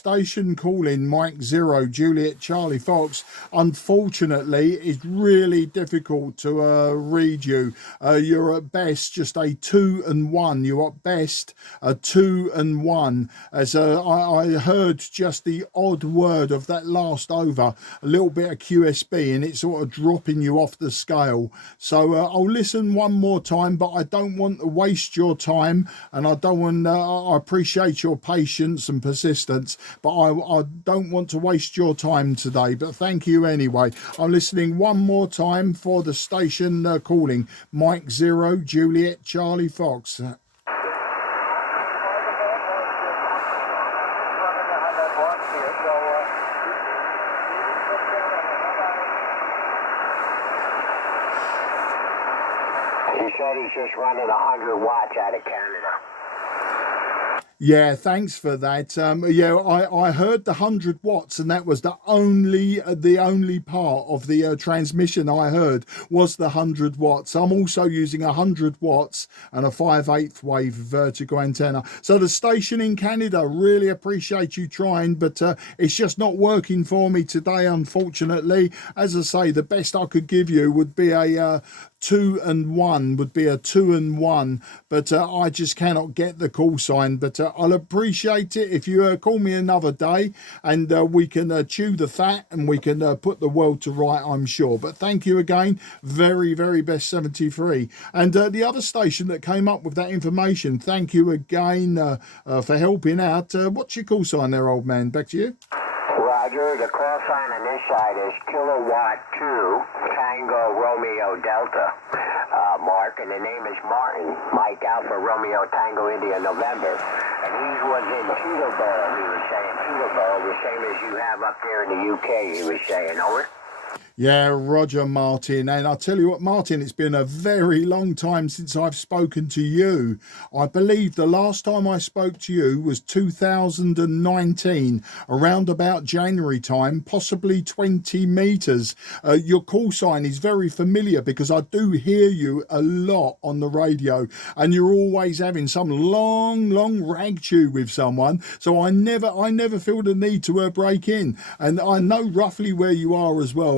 station calling Mike 0 Juliet Charlie Fox. Unfortunately, it's really difficult to read you. You're at best just a 2 and 1. You're at best a 2 and 1. As I heard just the odd word of that last over, a little bit of QSB, and it's sort of dropping you off the scale. So I'll listen one more time, but I don't want to waste your time, and I don't want. I appreciate your patience and persistence, but I don't want to waste your time today. But thank you anyway. I'm listening one more time for the station calling Mike 0 Juliet Charlie Fox. He said he's just running 100 watts out of Canada. Yeah, thanks for that. Yeah, I heard the 100 watts, and that was the only part of the transmission I heard was the 100 watts. I'm also using 100 watts and a 5/8 wave vertical antenna. So the station in Canada, really appreciate you trying, but it's just not working for me today, unfortunately. As I say, the best I could give you would be a 2 and 1, would be a 2 and 1, but I just cannot get the call sign. But I'll appreciate it if you call me another day, and we can chew the fat, and we can put the world to right, I'm sure. But thank you again, very, very best 73. And the other station that came up with that information, thank you again for helping out. What's your call sign there, old man? Back to you. Roger, the call sign on this side is Kilowatt 2 Tango Romeo Delta, Mark, and the name is Martin, Mike Alpha Romeo Tango India November, and he was in Peterborough, he was saying, Peterborough, the same as you have up there in the UK, he was saying, over. Yeah, Roger, Martin. And I'll tell you what, Martin, it's been a very long time since I've spoken to you. I believe the last time I spoke to you was 2019, around about January time, possibly 20 meters. Your call sign is very familiar because I do hear you a lot on the radio, and you're always having some long rag chew with someone. So I never feel the need to break in. And I know roughly where you are as well.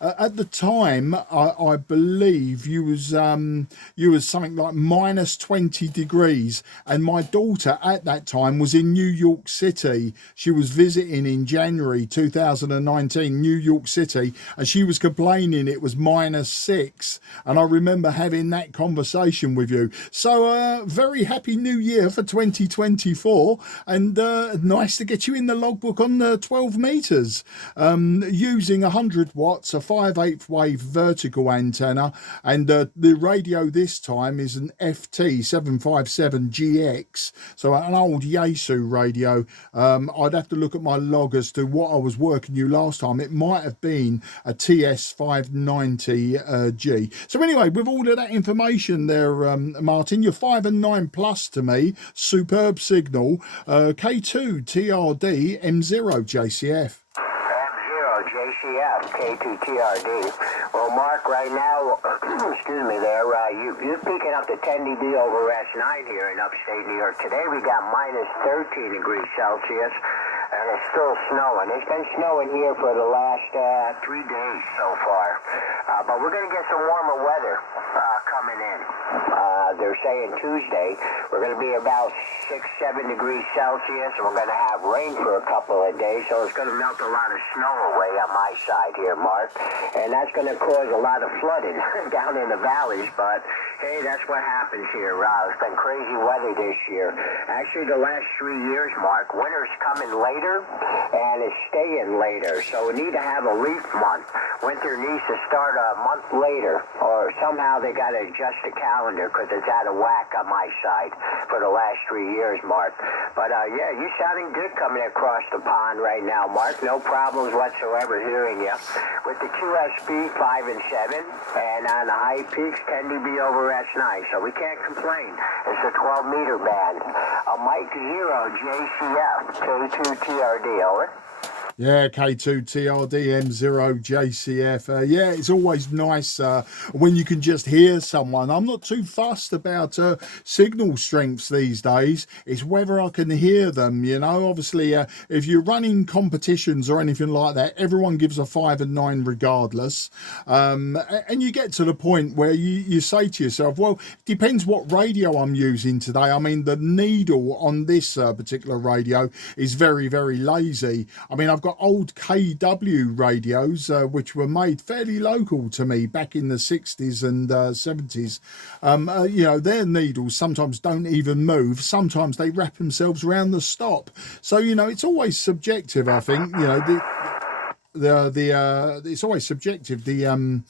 At the time, I believe you was something like minus 20 degrees, and my daughter at that time was in New York City. She was visiting in January 2019, New York City, and she was complaining it was -6. And I remember having that conversation with you. So very happy New Year for 2024, and nice to get you in the logbook on the 12 meters, using 100 watts, a 5/8 wave vertical antenna, and the radio this time is an FT-757GX, so an old Yaesu radio. I'd have to look at my log as to what I was working you last time. It might have been a TS590G. So anyway, with all of that information there, Martin, you're 5 and 9 plus to me. Superb signal. K2TRD M0 JCF. JCF, K2TRD. Well, Mark, right now, excuse me there, you're picking up the 10 dB over S9 here in upstate New York. Today we got minus 13 degrees Celsius, and it's still snowing. It's been snowing here for the last 3 days so far. But we're going to get some warmer weather coming in. They're saying Tuesday we're going to be about 6-7 degrees Celsius, and we're going to have rain for a couple of days, so it's going to melt a lot of snow away on my side here, Mark, and that's going to cause a lot of flooding down in the valleys, but hey, that's what happens here. It's been crazy weather this year. Actually, the last 3 years, Mark, winter's coming later, and it's staying later, so we need to have a leaf month. Winter needs to start a month later, or somehow they got to adjust the calendar, because it's out of whack on my side for the last 3 years, Mark. But yeah, you're sounding good coming across the pond right now, Mark. No problems whatsoever hearing you. With the QSB 5 and 7, and on the high peaks 10 dB over S9, so we can't complain. It's a 12-meter band. A Mike 0 JCF K2TRD, over. Yeah, K2TRD M0JCF. Yeah, it's always nice when you can just hear someone. I'm not too fussed about signal strengths these days. It's whether I can hear them, you know. Obviously, if you're running competitions or anything like that, everyone gives a 5 and 9 regardless. And you get to the point where you say to yourself, well, it depends what radio I'm using today. I mean, the needle on this particular radio is very, very lazy. I mean, I've got old KW radios which were made fairly local to me back in the 60s and 70s. You know, their needles sometimes don't even move. Sometimes they wrap themselves around the stop. So, you know, it's always subjective, I think. You know, it's always subjective, the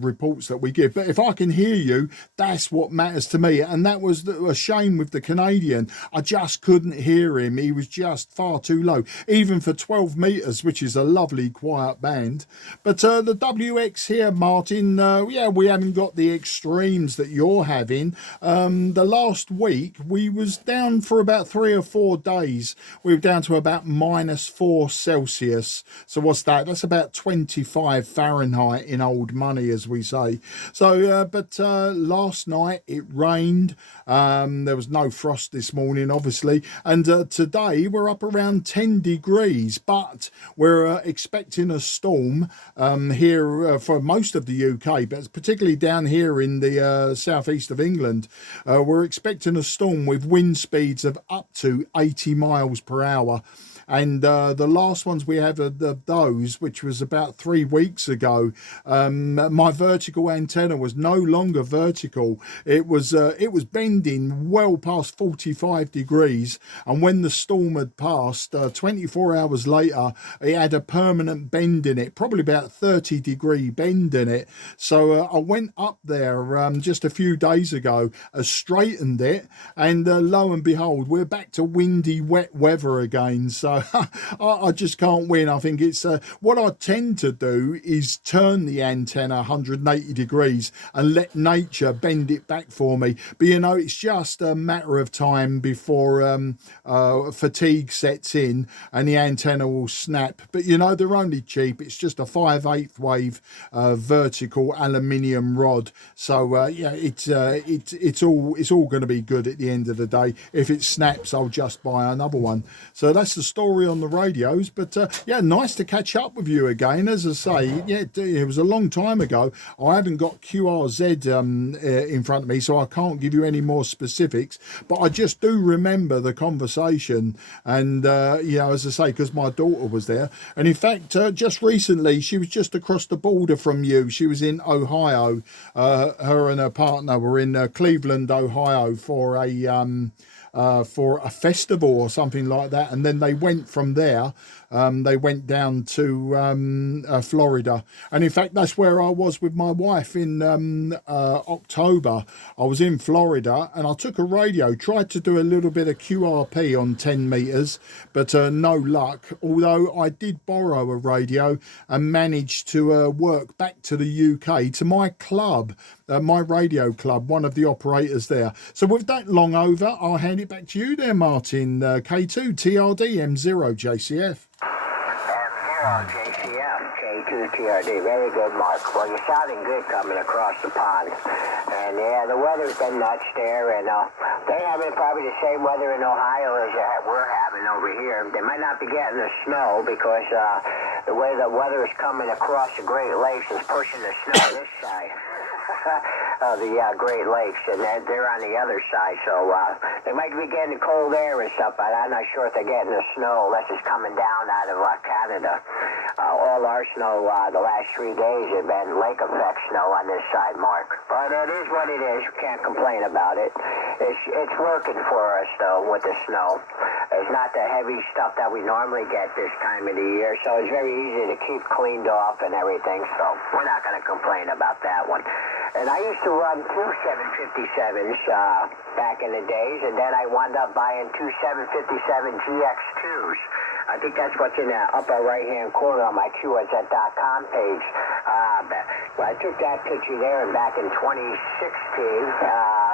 reports that we give, but if I can hear you, that's what matters to me. And that was a shame with the Canadian. I just couldn't hear him. He was just far too low, even for 12 meters, which is a lovely quiet band. But the WX here, Martin, yeah, we haven't got the extremes that you're having. The last week we was down for about 3 or 4 days. We were down to about -4 Celsius. So what's that? That's about 25 Fahrenheit in old money, as we say. So, but last night it rained. There was no frost this morning, obviously. And today we're up around 10 degrees, but we're expecting a storm here for most of the UK, but particularly down here in the southeast of England. We're expecting a storm with wind speeds of up to 80 miles per hour. And the last ones we have of those, which was about 3 weeks ago, my vertical antenna was no longer vertical. It was bending well past 45 degrees. And when the storm had passed, 24 hours later, it had a permanent bend in it, probably about 30-degree bend in it. So I went up there just a few days ago, straightened it, and lo and behold, we're back to windy, wet weather again. So I just can't win. I think it's what I tend to do is turn the antenna 180 degrees and let nature bend it back for me. But you know, it's just a matter of time before fatigue sets in and the antenna will snap. But you know, they're only cheap. It's just a 5/8 wave vertical aluminium rod. So yeah, it's all going to be good at the end of the day. If it snaps, I'll just buy another one. So that's the story on the radios. But yeah, nice to catch up with you again. As I say, yeah, it was a long time ago. I haven't got QRZ in front of me, so I can't give you any more specifics, but I just do remember the conversation. And you know, as I say, because my daughter was there, and in fact just recently she was just across the border from you. She was in Ohio. Her and her partner were in Cleveland, Ohio for a festival or something like that, and then they went from there. They went down to Florida, and in fact that's where I was with my wife in October. I was in Florida and I took a radio, tried to do a little bit of QRP on 10 meters, but no luck, although I did borrow a radio and managed to work back to the UK to my club, my radio club, one of the operators there. So with that long over, I'll hand it back to you there, Martin. K2TRD M0JCF. M0JCF, K2TRD. Very good, Mark. Well, you're sounding good coming across the pond. And yeah, the weather's been nuts there, and they're having probably the same weather in Ohio as we're having over here. They might not be getting the snow because the way the weather is coming across the Great Lakes is pushing the snow this side of the Great Lakes, and they're on the other side, so they might be getting cold air and stuff, but I'm not sure if they're getting the snow unless it's coming down out of Canada. All our snow the last 3 days have been lake effect snow on this side, Mark. But it is what it is. We can't complain about it. It's working for us, though, with the snow. It's not the heavy stuff that we normally get this time of the year, so it's very easy to keep cleaned off and everything, so we're not going to complain about that one. And I used to run 2 757s back in the days, and then I wound up buying 2 757GX2s. I think that's what's in the upper right-hand corner on my QRZ.com page. I took that picture there, and back in 2016,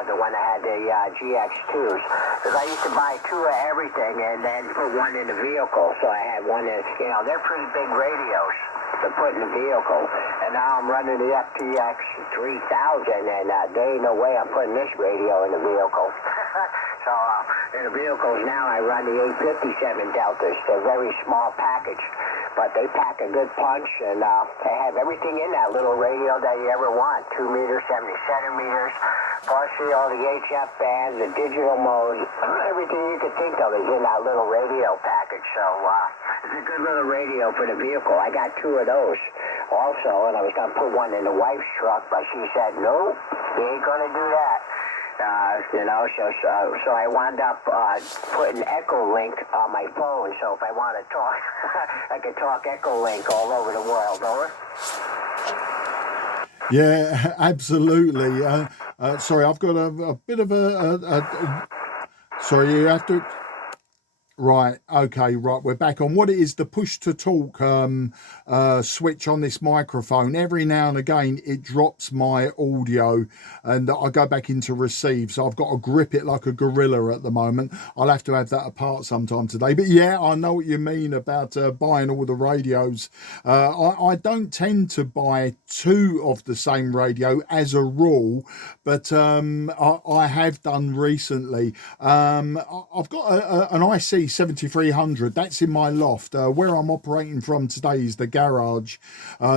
the one that had the GX2s. Because I used to buy 2 of everything and then put 1 in the vehicle. So I had 1 in, you know, they're pretty big radios to put in the vehicle. And now I'm running the FT-3000 and there ain't no way I'm putting this radio in the vehicle. So in the vehicles now I run the 857 Deltas. They're a very small package, but they pack a good punch, and they have everything in that little radio that you ever want. 2 meters, 70 centimeters, partially all the HF bands, the digital modes, everything you could think of is in that little radio package. So it's a good little radio for the vehicle. I got 2 of those also, and I was going to put 1 in the wife's truck, but she said, no, you ain't going to do that. You know, so I wound up putting Echo Link on my phone, so if I want to talk, I can talk Echo Link all over the world. Over. Yeah, absolutely. Sorry, I've got a bit of sorry, you have to. Right, okay, right, we're back on. What it is, the push to talk switch on this microphone, every now and again it drops my audio and I go back into receive, so I've got to grip it like a gorilla at the moment. I'll have to have that apart sometime today. But yeah, I know what you mean about buying all the radios. I don't tend to buy 2 of the same radio as a rule, but I have done recently. I've got an IC 7300, that's in my loft. Where I'm operating from today is the garage.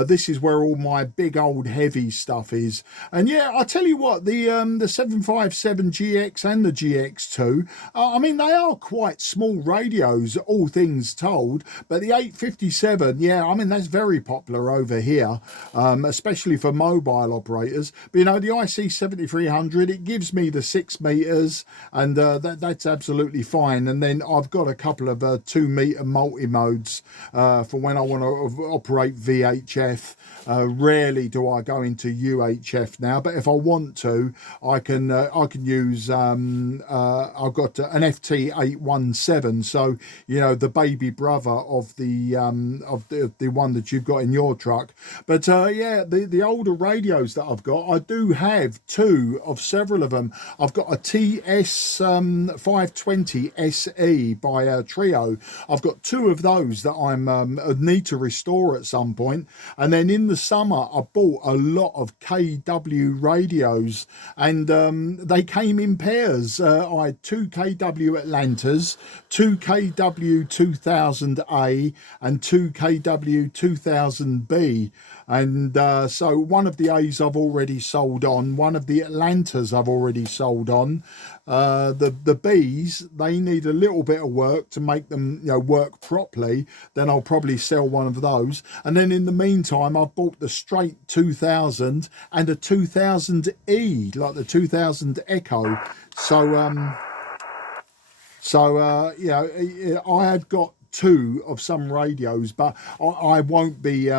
This is where all my big old heavy stuff is. And yeah, I tell you what, the 757GX and the GX2, I mean, they are quite small radios, all things told, but the 857, yeah, I mean, that's very popular over here, especially for mobile operators. But you know, the IC 7300, it gives me the 6 meters, and that's absolutely fine. And then I've got a couple of 2 meter multi-modes for when I want to operate VHF. Rarely do I go into UHF now, but if I want to, I can use I've got an FT-817, so you know, the baby brother of the one that you've got in your truck. But yeah, the older radios that I've got, I do have 2 of several of them. I've got a TS520 SE by Trio. I've got 2 of those that I'm need to restore at some point. And then in the summer I bought a lot of KW radios, and they came in pairs. I had 2 KW Atlantas, 2 KW 2000A and 2 KW 2000B. And so one of the A's I've already sold on, one of the Atlantas I've already sold on. The B's, they need a little bit of work to make them, you know, work properly. Then I'll probably sell one of those. And then in the meantime, I've bought the straight 2000 and a 2000E, like the 2000 Echo. So you know, I have got 2 of some radios, but I won't be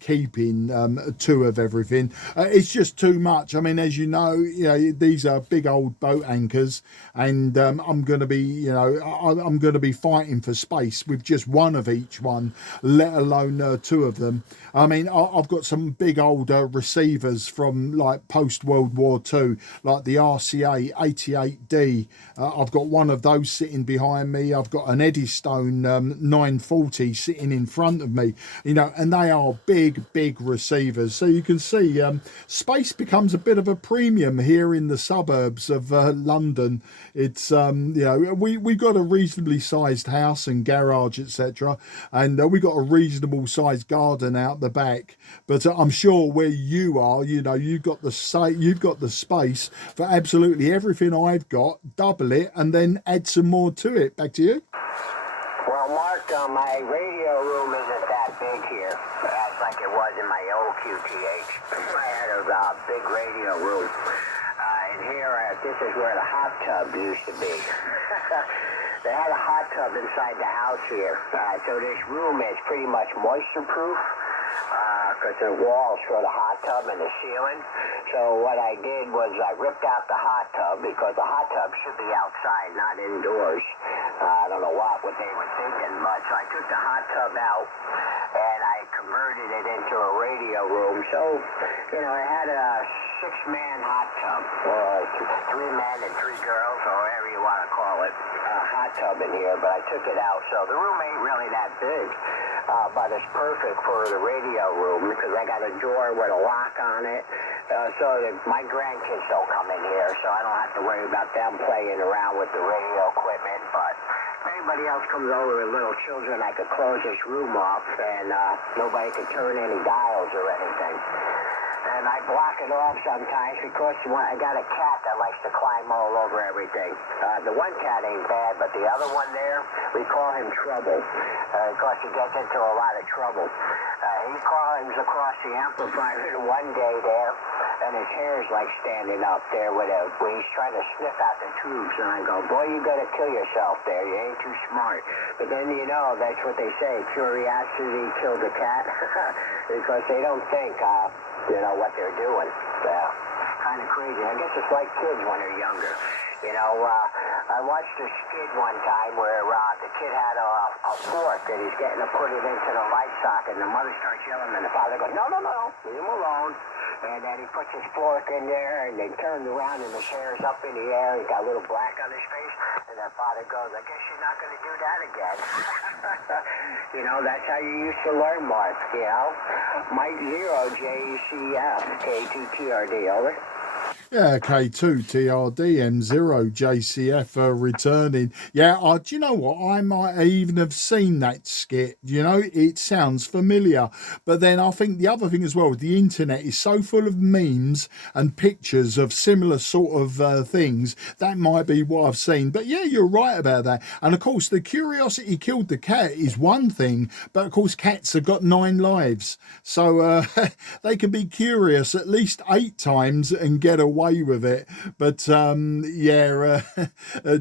keeping 2 of everything. It's just too much. I mean, as you know, these are big old boat anchors, and I'm going to be, you know, I'm going to be fighting for space with just 1 of each one, let alone 2 of them. I mean, I've got some big old receivers from like post World War II, like the RCA 88D. I've got one of those sitting behind me. I've got an Eddystone 940 sitting in front of me, you know, and they are big receivers. So you can see space becomes a bit of a premium here in the suburbs of London. It's you know, we've got a reasonably sized house and garage, etc., and we've got a reasonable sized garden out the back. But I'm sure where you are, you know, you've got the space for absolutely everything I've got. Double it and then add some more to it. Back to you. Well, Mark, my radio room isn't that big here. That's like it was in my old QTH. I had a big radio room. And here, this is where the hot tub used to be. They had a hot tub inside the house here. So this room is pretty much moisture proof. because the walls for the hot tub and the ceiling. So what I did was I ripped out the hot tub because the hot tub should be outside, not indoors. I don't know what they were thinking, but so I took the hot tub out and I converted it into a radio room. So, you know, I had a 6-man hot tub, or 3 men and 3 girls, or whatever you want to call it, hot tub in here, but I took it out. So the room ain't really that big, but it's perfect for the radio room because I got a door with a lock on it, so that my grandkids don't come in here, so I don't have to worry about them playing around with the radio equipment. But if anybody else comes over with little children, I could close this room off and nobody could turn any dials or anything. And I block it off sometimes because I got a cat that likes to climb all over everything. The one cat ain't bad, but the other one there, we call him Trouble because he gets into a lot of trouble. He climbs across the amplifier one day there, and his hair is like standing up there when he's trying to sniff out the tubes. And I go, boy, you got to kill yourself there. You ain't too smart. But then, you know, that's what they say. Curiosity killed the cat because they don't think, you know, what they're doing. Kind of crazy. I guess it's like kids when they're younger. You know, I watched a skit one time where the kid had a fork and he's getting to put it into the light socket, and the mother starts yelling, and the father goes, no, leave him alone. And then he puts his fork in there, and they turn around, and his hair's up in the air. He's got a little black on his face, and the father goes, I guess you're not going to do that again. You know, that's how you used to learn, Mark, you know. Mike 0, JCF, K2TRD, over. Yeah, K2TRD, M0, JCF returning. Yeah, do you know what? I might even have seen that skit. You know, it sounds familiar. But then I think the other thing as well, the internet is so full of memes and pictures of similar sort of things. That might be what I've seen. But yeah, you're right about that. And of course, the curiosity killed the cat is one thing. But of course, cats have got 9 lives. So they can be curious at least 8 times and get away with it. But yeah,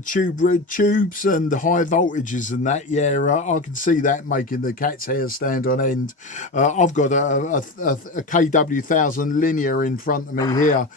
tubes and high voltages and that, yeah, I can see that making the cat's hair stand on end. I've got a KW1000 linear in front of me here.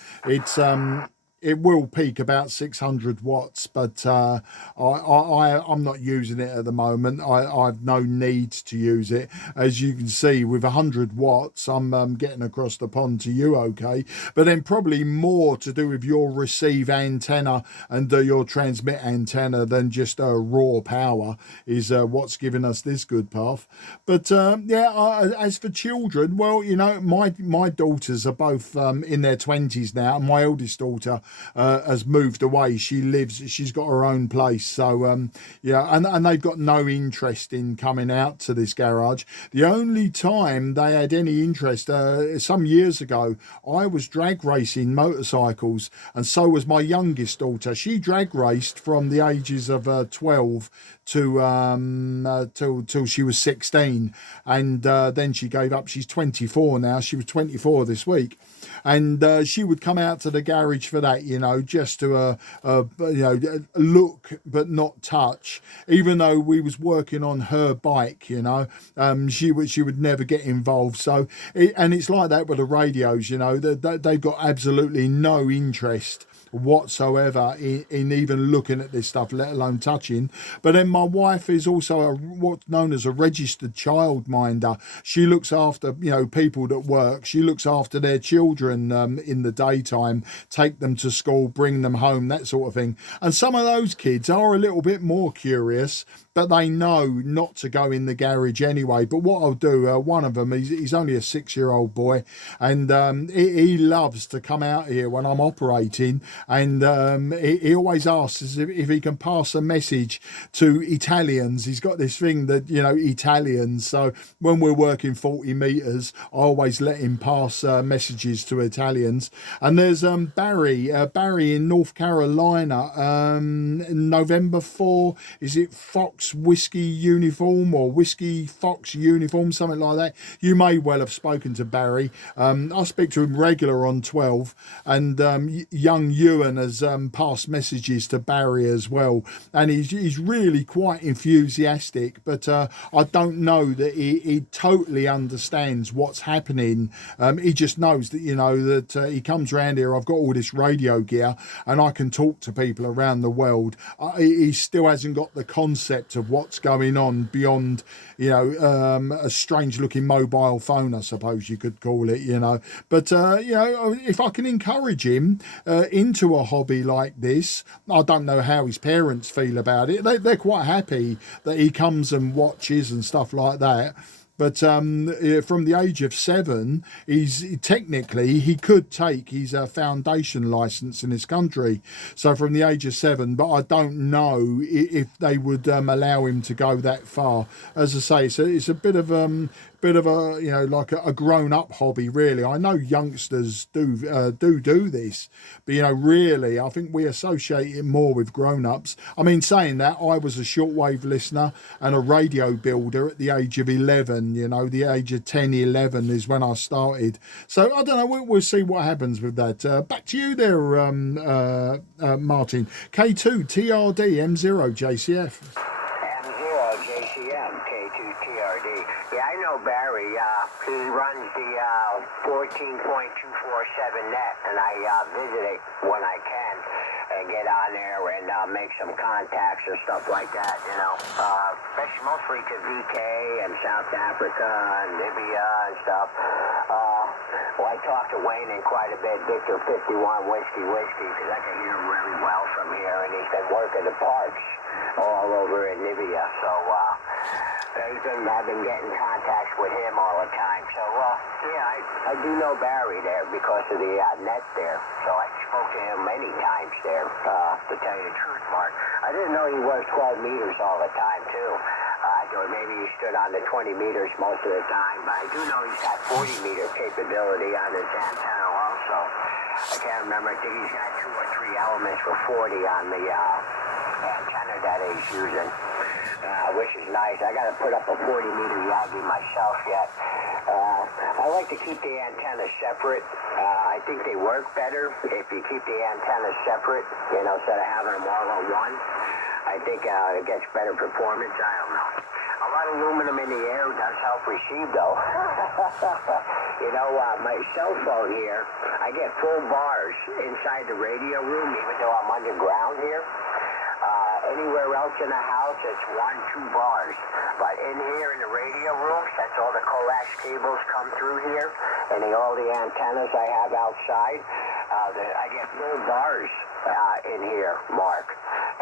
It will peak about 600 watts, but I'm not using it at the moment. I've no need to use it. As you can see, with 100 watts, I'm getting across the pond to you, okay? But then probably more to do with your receive antenna and your transmit antenna than just raw power is what's giving us this good path. But yeah, as for children, well, you know, my daughters are both in their 20s now. My eldest daughter has moved away. She's got her own place. So yeah, and they've got no interest in coming out to this garage. The only time they had any interest, some years ago, I was drag racing motorcycles, and so was my youngest daughter. She drag raced from the ages of 12 to till she was 16, and then she gave up. She's 24 now. She was 24 this week, and she would come out to the garage for that, you know, just to you know, look but not touch. Even though we was working on her bike, you know, she would never get involved. So and it's like that with the radios, you know, they've got absolutely no interest whatsoever in even looking at this stuff, let alone touching. But then my wife is also what's known as a registered childminder. She looks after, you know, people that work. She looks after their children in the daytime, take them to school, bring them home, that sort of thing. And some of those kids are a little bit more curious, but they know not to go in the garage anyway. But what I'll do, one of them, he's only a 6-year-old boy, and he loves to come out here when I'm operating, and he always asks if he can pass a message to Italians. He's got this thing that, you know, Italians, so when we're working 40 meters, I always let him pass messages to Italians. And there's Barry in North Carolina, November 4, is it Fox Whiskey Uniform or Whiskey Fox Uniform, something like that. You may well have spoken to Barry. I speak to him regular on 12, and young you Ewan has passed messages to Barry as well, and he's really quite enthusiastic, but I don't know that he totally understands what's happening. He just knows that, you know, that he comes around here, I've got all this radio gear and I can talk to people around the world. He still hasn't got the concept of what's going on beyond, you know, a strange looking mobile phone, I suppose you could call it, you know. But you know, if I can encourage him into a hobby like this, I don't know how his parents feel about it. They're quite happy that he comes and watches and stuff like that. But from the age of 7, technically he could take his foundation license in his country. So from the age of 7, but I don't know if they would allow him to go that far. As I say, it's a bit of a, you know, like a grown-up hobby, really. I know youngsters do this, but, you know, really I think we associate it more with grown-ups. I mean, saying that, I was a shortwave listener and a radio builder at the age of 11. You know, the age of 10, 11 is when I started. So I don't know, we'll see what happens with that. Back to you there, Martin. K2TRD M0 JCF. M0 JCM, K2TRD. Yeah, I know Barry. He runs the 14.247 net, and I visit it when I can and get on there and make some contacts and stuff like that, you know. Especially mostly to VK and South Africa and Libya and stuff. Well, I talked to Wayne in quite a bit, Victor 51 Whiskey, because I can hear him really well from here, and he's been working the parks all over in Libya, so I've been getting contacts with him all the time. So, yeah, I do know Barry there because of the net there. So I spoke to him many times there, to tell you the truth, Mark. I didn't know he was 12 meters all the time, too. I thought maybe he stood on the 20 meters most of the time, but I do know he's got 40-meter capability on his antenna also. I can't remember. I think he's got 2 or 3 elements for 40 on the antenna that he's using. Which is nice. I got to put up a 40-meter Yagi myself yet. I like to keep the antennas separate. I think they work better if you keep the antennas separate, you know, instead of having them all on one. I think it gets better performance. I don't know. A lot of aluminum in the air does help receive, though. You know, my cell phone here, I get full bars inside the radio room, even though I'm underground here. Anywhere else in the house, it's 1, 2 bars. But in here in the radio room, since all the coax cables come through here, and all the antennas I have outside, I get full bars in here, Mark.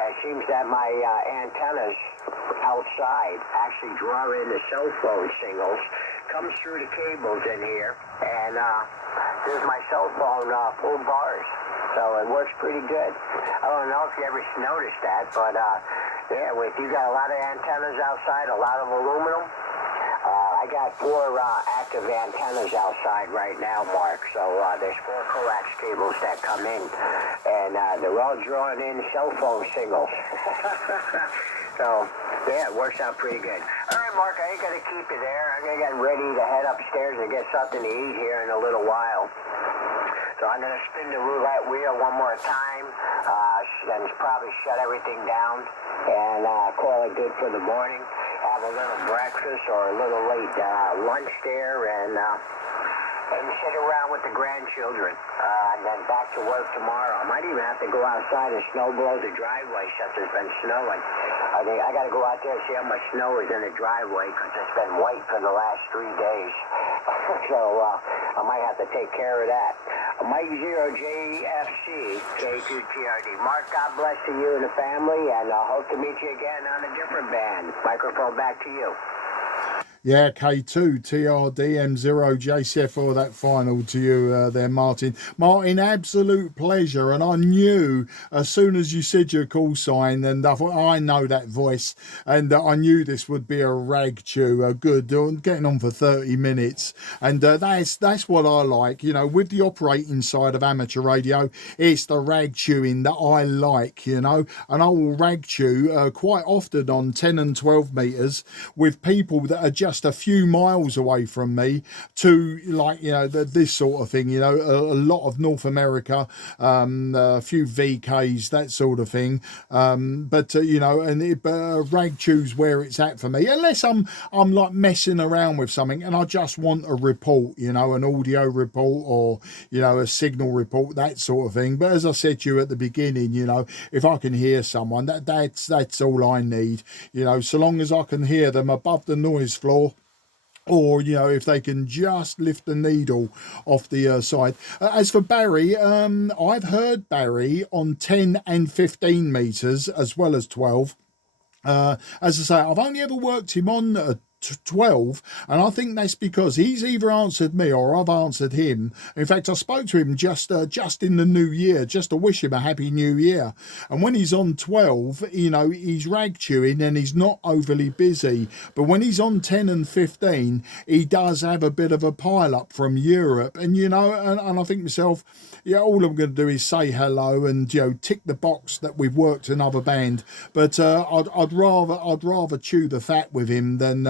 It seems that my antennas outside actually draw in the cell phone signals, comes through the cables in here, and there's my cell phone full bars. So it works pretty good. I don't know if you ever noticed that, but yeah, if you got a lot of antennas outside, a lot of aluminum, I got 4 active antennas outside right now, Mark. So there's 4 coax cables that come in, and they're all drawing in cell phone signals. So yeah, it works out pretty good. All right, Mark, I ain't gonna keep you there. I'm gonna get ready to head upstairs and get something to eat here in a little while. So I'm going to spin the roulette wheel one more time, then probably shut everything down and call it good for the morning. Have a little breakfast or a little late lunch there and sit around with the grandchildren. And then back to work tomorrow. I might even have to go outside and snow blow the driveway since it's been snowing. I got to go out there and see how much snow is in the driveway because it's been white for the last 3 days. So I might have to take care of that. Mike 0 JFC K2TRD. Mark, God bless to you and the family, and I hope to meet you again on a different band. Microphone back to you. Yeah, K2TRD M0 JCF for that final to you there, Martin. Martin, absolute pleasure. And I knew as soon as you said your call sign, and I thought, I know that voice. And I knew this would be a rag chew, a good, getting on for 30 minutes. And that's what I like. You know, with the operating side of amateur radio, it's the rag chewing that I like, you know. And I will rag chew quite often on 10 and 12 meters with people that are just just a few miles away from me to, like, you know, this sort of thing, you know, a lot of North America, a few VKs, that sort of thing. But you know, and ragchew's where it's at for me, unless I'm like messing around with something and I just want a report, you know, an audio report, or, you know, a signal report, that sort of thing. But as I said to you at the beginning, you know, if I can hear someone, that's all I need, you know, so long as I can hear them above the noise floor, or, you know, if they can just lift the needle off the side. As for Barry, I've heard Barry on 10 and 15 meters as well as 12. As I say, I've only ever worked him on 12, and I think that's because he's either answered me or I've answered him. In fact, I spoke to him just in the new year, just to wish him a happy new year. And when he's on 12, you know, he's rag chewing and he's not overly busy. But when he's on 10 and 15, he does have a bit of a pile up from Europe. And, you know, and I think myself, yeah, all I'm going to do is say hello and, you know, tick the box that we've worked another band. But I'd rather chew the fat with him than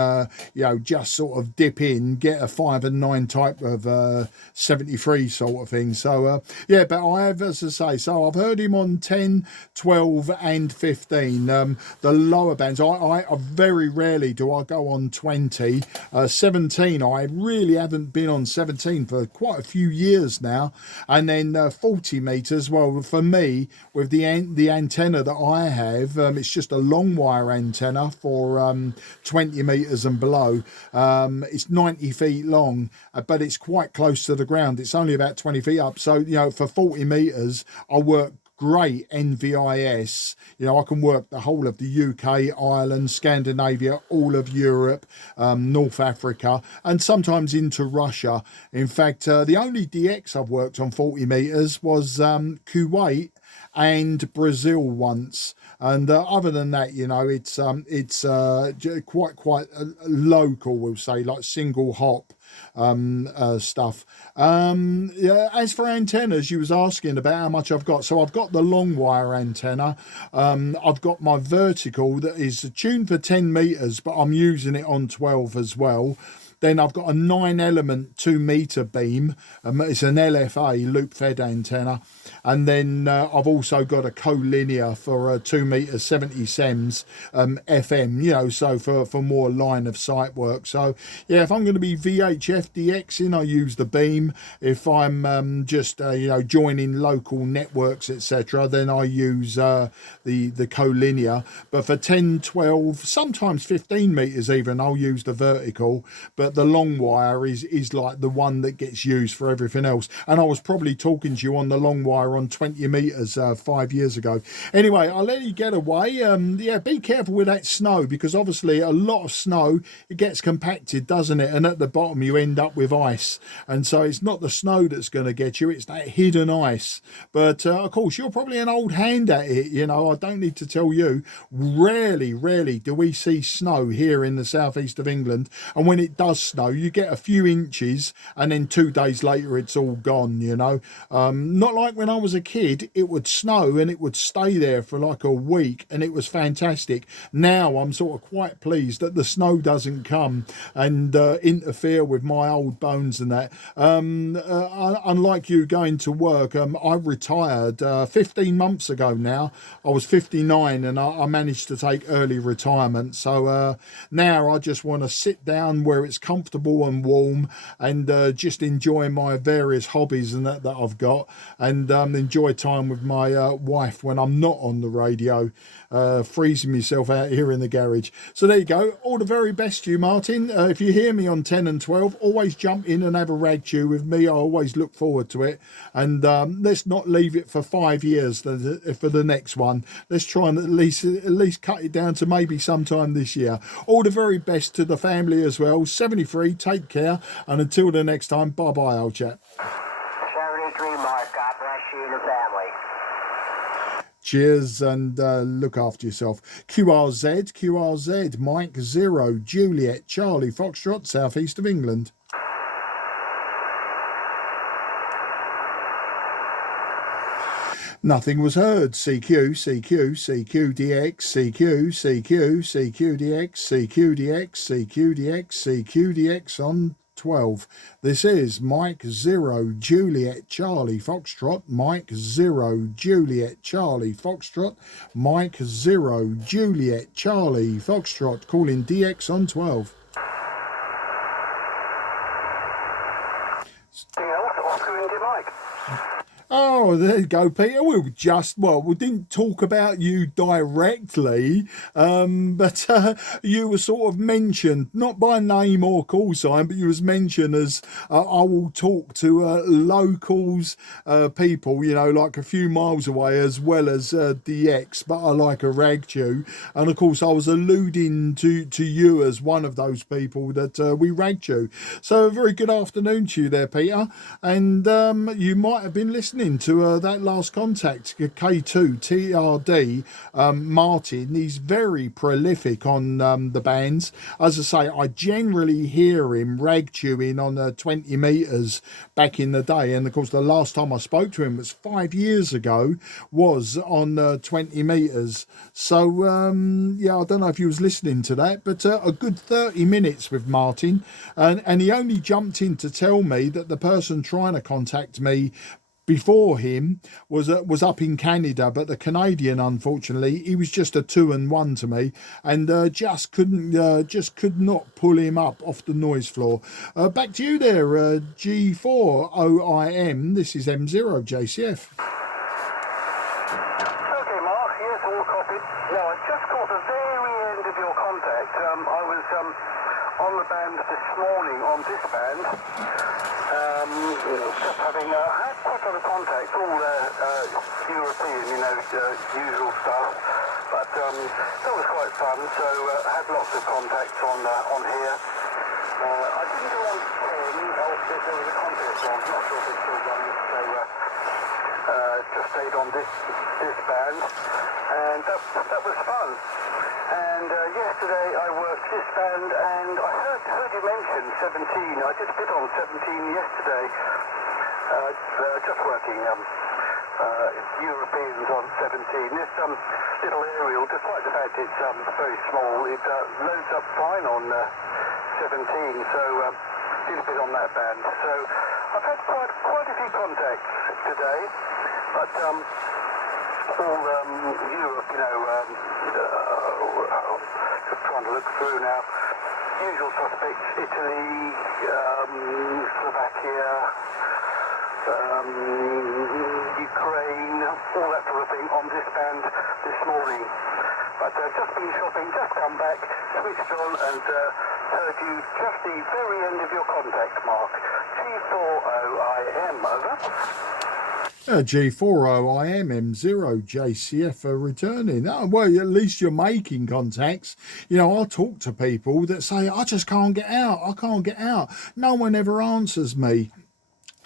you know, just sort of dip in, get a 5 and 9 type of 73 sort of thing. So yeah, but I have, as I say, so I've heard him on 10, 12 and 15. The lower bands, I very rarely do I go on 20. 17, I really haven't been on 17 for quite a few years now. And then 40 meters, well, for me, with the antenna that I have, it's just a long wire antenna for 20 meters and below. It's 90 feet long, but it's quite close to the ground. It's only about 20 feet up. So, you know, for 40 meters, I work great NVIS. You know, I can work the whole of the UK, Ireland, Scandinavia, all of Europe, North Africa, and sometimes into Russia. In fact, the only DX I've worked on 40 meters was Kuwait and Brazil once. And other than that, you know, it's quite local, we'll say, like single hop stuff. Yeah, as for antennas, you was asking about how much I've got. So I've got the long wire antenna. I've got my vertical that is tuned for 10 meters, but I'm using it on 12 as well. Then I've got a 9-element 2-meter beam. It's an LFA, loop fed antenna. And then I've also got a collinear for a 2 meter 70 SEMS FM, you know, so for more line of sight work. So yeah, if I'm going to be VHF DXing, I use the beam. If I'm just you know, joining local networks, etc., then I use the collinear. But for 10, 12, sometimes 15 meters even, I'll use the vertical. But the long wire is like the one that gets used for everything else. And I was probably talking to you on the long wire on 20 meters 5 years ago. Anyway, I'll let you get away. Yeah, be careful with that snow, because obviously a lot of snow, it gets compacted, doesn't it? And at the bottom you end up with ice. And so it's not the snow that's going to get you, it's that hidden ice. But of course, you're probably an old hand at it, you know, I don't need to tell you. Rarely do we see snow here in the southeast of England. And when it does snow, you get a few inches and then 2 days later it's all gone, you know. Not like when I was a kid, it would snow and it would stay there for like a week and it was fantastic. Now I'm sort of quite pleased that the snow doesn't come and interfere with my old bones and that. Unlike you going to work, I retired 15 months ago now. I was 59 and I managed to take early retirement. So now I just want to sit down where it's comfortable and warm and just enjoy my various hobbies and that I've got, and enjoy time with my wife when I'm not on the radio, freezing myself out here in the garage. So there you go. All the very best to you, Martin. If you hear me on 10 and 12, always jump in and have a rag chew with me. I always look forward to it. And let's not leave it for 5 years for the next one. Let's try and at least cut it down to maybe sometime this year. All the very best to the family as well. 73, take care, and until the next time, bye bye, old chap. 73, Mark. God bless you and the family. Cheers, and look after yourself. QRZ, Mike 0, Juliet, Charlie, Foxtrot, southeast of England. Nothing was heard. CQ, CQ, CQ-DX, CQ, CQ, CQ-DX, CQ-DX, CQ-DX, CQ-DX on 12. This is Mike 0 Juliet Charlie Foxtrot, Mike 0 Juliet Charlie Foxtrot, Mike 0 Juliet Charlie Foxtrot, calling DX on 12. Oh, there you go, Peter. We didn't talk about you directly, but you were sort of mentioned, not by name or call sign, but you was mentioned as I will talk to locals, people, you know, like a few miles away, as well as DX, but I like a ragchew. And of course, I was alluding to you as one of those people that we ragchew. So a very good afternoon to you there, Peter. And you might have been listening to that last contact, K2TRD, Martin. He's very prolific on the bands. As I say, I generally hear him ragchewing on 20 metres back in the day. And of course, the last time I spoke to him was 5 years ago, was on 20 metres. So, yeah, I don't know if you was listening to that, but a good 30 minutes with Martin. And he only jumped in to tell me that the person trying to contact me before him was up in Canada, but the Canadian, unfortunately, he was just a 2-1 to me, and just could not pull him up off the noise floor. Back to you there, G4OIM. This is M0 JCF. Okay, Mark. Yes, all copied. Now, I just caught the very end of your contact. I was on the band this morning on this band. Just having had quite a lot of contacts, all European, you know, usual stuff. But that was quite fun. So had lots of contacts on here. I didn't go on 10. There was a contest on. Not sure if it's still running. So just stayed on this band, and that was fun. And yesterday I worked this band, and I heard you mention 17. I did a bit on 17 yesterday, just working Europeans on 17. This little aerial, despite the fact it's very small, it loads up fine on 17. So did a bit on that band. So I've had quite a few contacts today, but all Europe, you know, just trying to look through now. Usual suspects: Italy, Slovakia, Ukraine, all that sort of thing on this band this morning. But just been shopping, just come back, switched on, and heard you just the very end of your contact, Mark. G4OIM, over. G4OIM M0 JCF are returning. Oh, well, at least you're making contacts. You know, I talk to people that say, I just can't get out. I can't get out. No one ever answers me.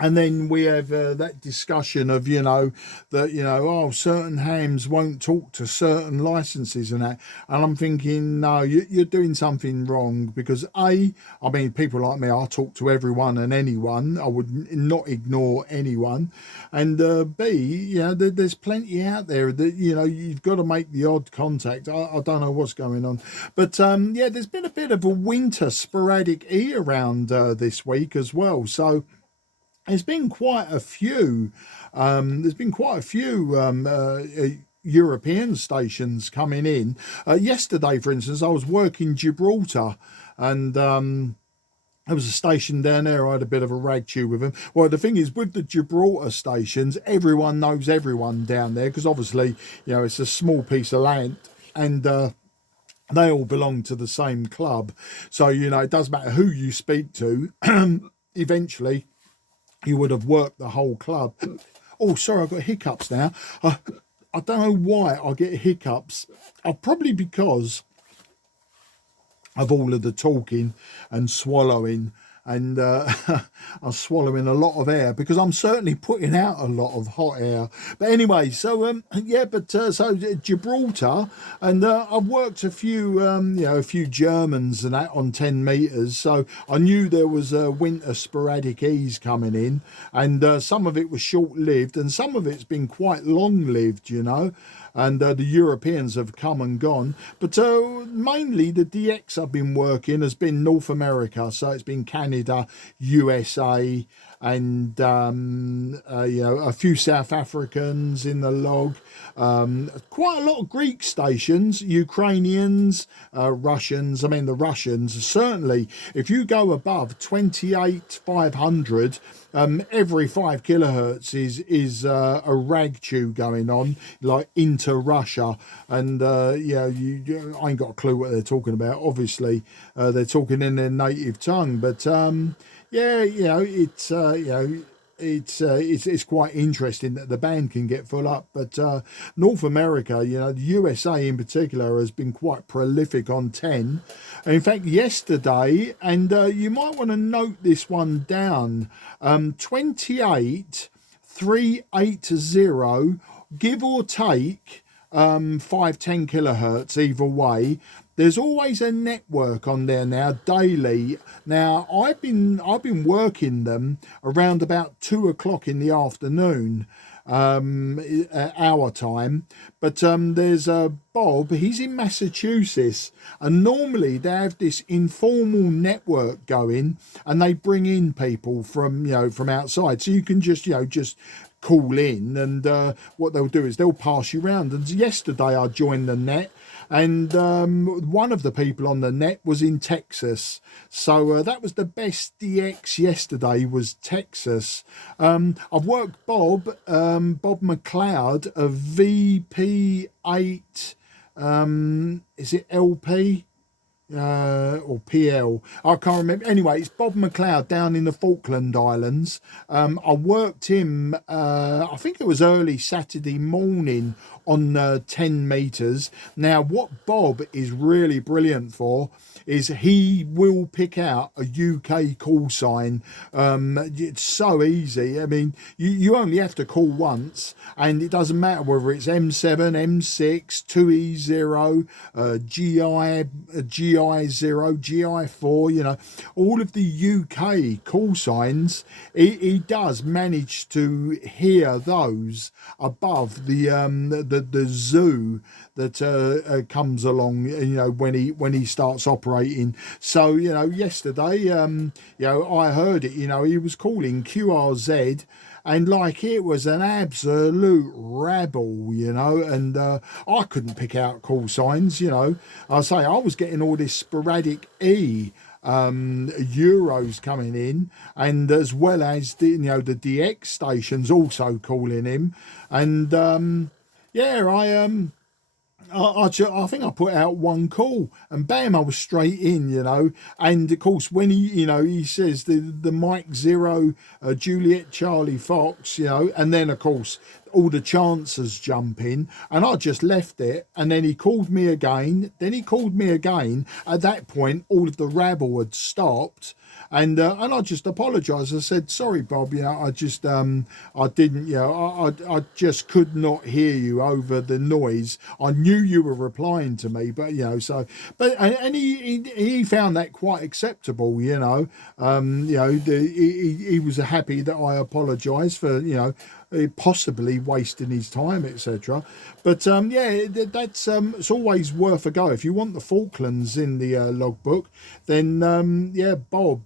And then we have that discussion of, you know, that, you know, oh, certain hams won't talk to certain licenses and that. And I'm thinking, no, you're doing something wrong, because I mean, people like me, I talk to everyone and anyone. I would not ignore anyone. And B, you know, there's plenty out there that, you know, you've got to make the odd contact. I don't know what's going on. But, yeah, there's been a bit of a winter sporadic E around this week as well. So there's been quite a few. European stations coming in. Yesterday, for instance, I was working Gibraltar, and there was a station down there. I had a bit of a ragchew with them. Well, the thing is, with the Gibraltar stations, everyone knows everyone down there, because obviously, you know, it's a small piece of land, and they all belong to the same club. So, you know, it doesn't matter who you speak to. Eventually, you would have worked the whole club. Oh, sorry, I've got hiccups now. I don't know why I get hiccups. Probably because of all of the talking and swallowing and I'm swallowing a lot of air because I'm certainly putting out a lot of hot air. But anyway, so yeah, but so Gibraltar, and I've worked a few a few Germans and that on 10 meters, so I knew there was a winter sporadic ease coming in, and some of it was short lived and some of it's been quite long lived, you know. And the Europeans have come and gone, but mainly the DX I've been working has been North America, so it's been Canada, USA, and a few South Africans in the log, quite a lot of Greek stations, Ukrainians, Russians. I mean, the Russians certainly, if you go above 28,500, every 5 kilohertz is a rag chew going on, like into Russia, and I ain't got a clue what they're talking about. Obviously, they're talking in their native tongue, but it's quite interesting that the band can get full up. But North America, the USA in particular, has been quite prolific on 10. And in fact, yesterday, and you might want to note this one down, 28,380, give or take 510 kilohertz either way. There's always a network on there now daily. Now I've been working them around about 2 o'clock in the afternoon, our time. But there's Bob. He's in Massachusetts, and normally they have this informal network going, and they bring in people from from outside, so you can just call in, and what they'll do is they'll pass you around. And yesterday I joined the net, and one of the people on the net was in Texas, so that was the best DX yesterday, was Texas. I've worked Bob McLeod of VP8, is it LP? Or PL, I can't remember. Anyway, it's Bob McLeod down in the Falkland Islands. I worked him, I think it was early Saturday morning on 10 meters. Now, what Bob is really brilliant for is he will pick out a UK call sign. It's so easy. I mean, you only have to call once, and it doesn't matter whether it's M7, M6, 2E0, GI0, GI4, all of the UK call signs. He does manage to hear those above the zoo that comes along, when he starts operating. So yesterday, I heard it. He was calling QRZ, and like it was an absolute rabble, and I couldn't pick out call signs. I say I was getting all this sporadic euros coming in, and as well as the DX stations also calling him, and I think I put out one call, and bam, I was straight in, and of course when he says the Mike 0 Juliet Charlie Fox, and then of course all the chancers jump in, and I just left it, and then he called me again, At that point all of the rabble had stopped, and I just apologized. I said, sorry Bob, I just I didn't, I just could not hear you over the noise. I knew you were replying to me, but and he found that quite acceptable. He was happy that I apologized for possibly wasting his time, etc. But that's it's always worth a go. If you want the Falklands in the logbook, then Bob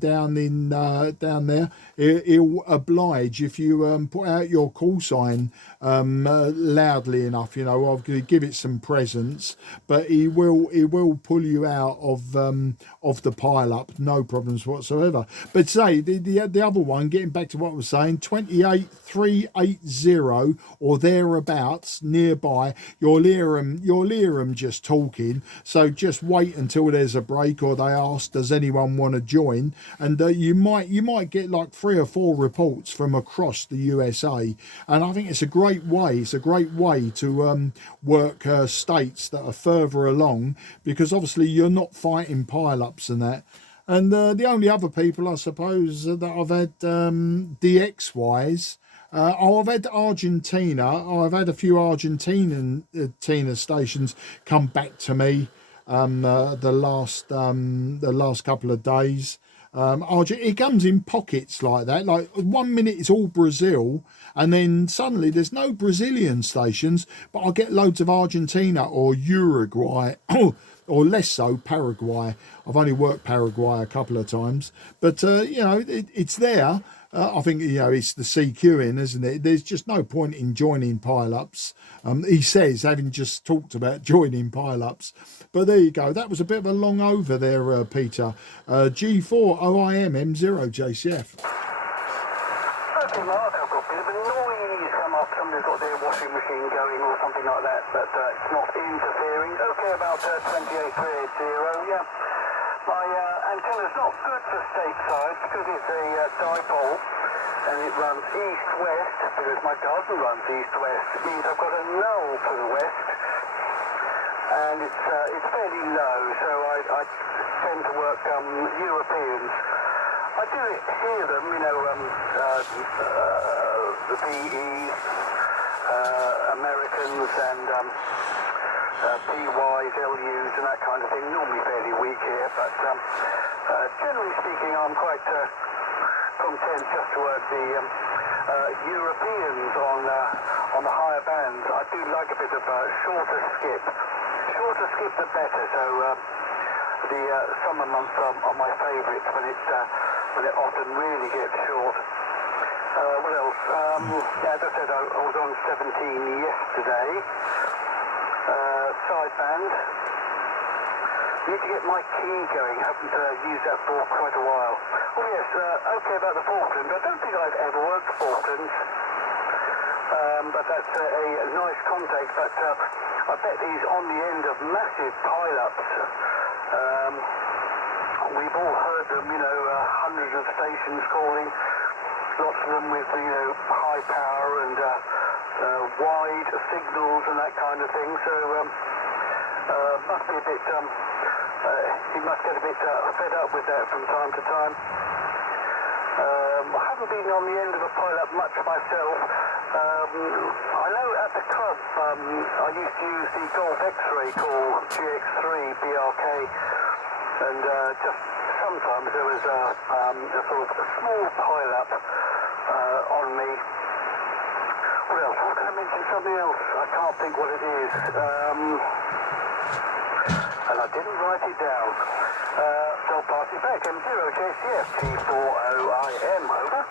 down there, he'll oblige if you put out your call sign loudly enough. I'll give it some presence, but he will pull you out of the pile up, no problems whatsoever. But say the other one, getting back to what I was saying, 28,380 or thereabouts nearby, you'll hear 'em just talking. So just wait until there's a break, or they ask, does anyone want to join? And you might get like 3 or 4 reports from across the USA. And I think it's a great way to work states that are further along, because obviously you're not fighting pile-ups and that. And the only other people, I suppose, that I've had DX wise, I've had Argentina. I've had a few Argentinian Tina stations come back to me the last couple of days. It comes in pockets like that. Like 1 minute it's all Brazil, and then suddenly there's no Brazilian stations, but I get loads of Argentina or Uruguay. Or less so, Paraguay. I've only worked Paraguay a couple of times, but you know, it's there. I think, you know, it's the CQing, isn't it? There's just no point in joining pile-ups. He says, having just talked about joining pile-ups. But there you go. That was a bit of a long over there, Peter. G4OIM M0 JCF. Okay, Mark, I've got a bit of a noise come up. Somebody's got their washing machine going or something like that, but it's not interfering. Okay, about 2830, yeah. My antenna's not good for stateside because it's a dipole and it runs east-west, because my garden runs east-west. It means I've got a null to the west, and it's fairly low, so I tend to work Europeans. I do hear them, you know, the PEs, Americans, and PYs, LUs, and that kind of thing. Normally fairly weak here, but generally speaking, I'm quite content just to work the Europeans on the higher bands. I do like a bit of shorter skip. Shorter skip the better, so the summer months are my favourites when it often really gets short. What else? As I said, I was on 17 yesterday. Sideband. Need to get my key going. Haven't used that for quite a while. Oh yes, okay about the Falklands. I don't think I've ever worked Falklands. But that's a nice contact. But I bet he's on the end of massive pile-ups. We've all heard them, you know, hundreds of stations calling, lots of them with, you know, high power and wide signals and that kind of thing. So must be a bit, he must get a bit fed up with that from time to time. I haven't been on the end of a pile-up much myself. I know at the club I used to use the Golf X-ray call GX3 BRK, and just sometimes there was a sort of a small pile-up on me. What else? How can I mention something else? I can't think what it is. And I didn't write it down. So I'll pass it back. M0 JCF G4OIM, over.